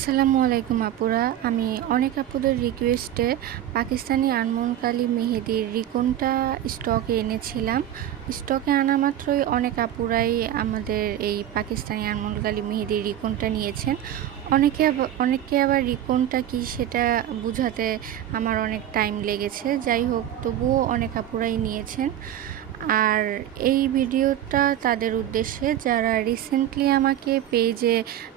আসসালামু আলাইকুম আপুরা। আমি অনেক আপুদের রিকোয়েস্টে পাকিস্তানি আনমোল কালী মেহেদির রিকনটা স্টকে এনেছিলাম। স্টকে আনা মাত্রই অনেক আপুরাই আমাদের এই পাকিস্তানি আনমোল কালী মেহেদির রিকনটা নিয়েছেন। অনেকে আবার রিকনটা কি সেটা বুঝাতে আমার অনেক টাইম লেগেছে। যাই হোক, তবুও অনেক আপুরাই নিয়েছেন। আর এই ভিডিওটা তাদের উদ্দেশ্যে যারা রিসেন্টলি আমাকে পেজে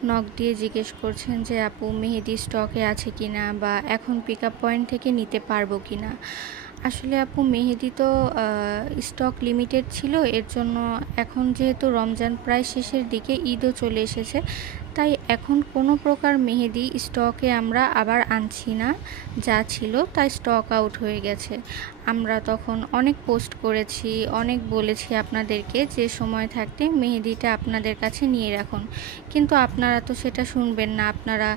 নক দিয়ে জিজ্ঞেস করছেন যে আপু মেহেদি স্টকে আছে কিনা বা এখন পিক আপ পয়েন্ট থেকে নিতে পারবো কিনা। আসলে আপু মেহেদি তো স্টক লিমিটেড ছিল, এর জন্য এখন যেহেতু রমজান প্রায় শেষের দিকে, ঈদও চলে এসেছে, তাই এখন কোনো প্রকার মেহেদি স্টকে আমরা আবার আনছি না। যা ছিল তাই স্টক আউট হয়ে গেছে। আমরা তখন অনেক পোস্ট করেছি, অনেক বলেছি আপনাদেরকে যে সময় থাকতে মেহেদিটা আপনাদের কাছে নিয়ে রাখুন, কিন্তু আপনারা তো সেটা শুনবেন না। আপনারা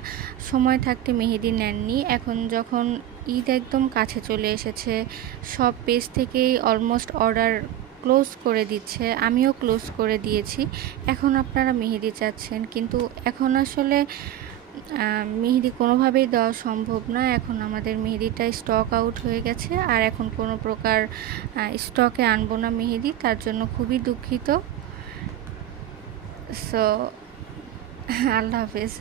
সময় থাকতে মেহেদি নেননি। এখন যখন ঈদ একদম কাছে চলে এসেছে, সব পেজ থেকেই অলমোস্ট অর্ডার ক্লোজ করে দিচ্ছে, আমিও ক্লোজ করে দিয়েছি। এখন আপনারা মেহেদি চাচ্ছেন, কিন্তু এখন আসলে মেহেদি কোনোভাবেই দেওয়া সম্ভব না। এখন আমাদের মেহেদিটা স্টক আউট হয়ে গেছে, আর এখন কোনো প্রকার স্টকে আনবো না মেহেদি, তার জন্য খুবই দুঃখিত। সো আল্লাহ হাফেজ।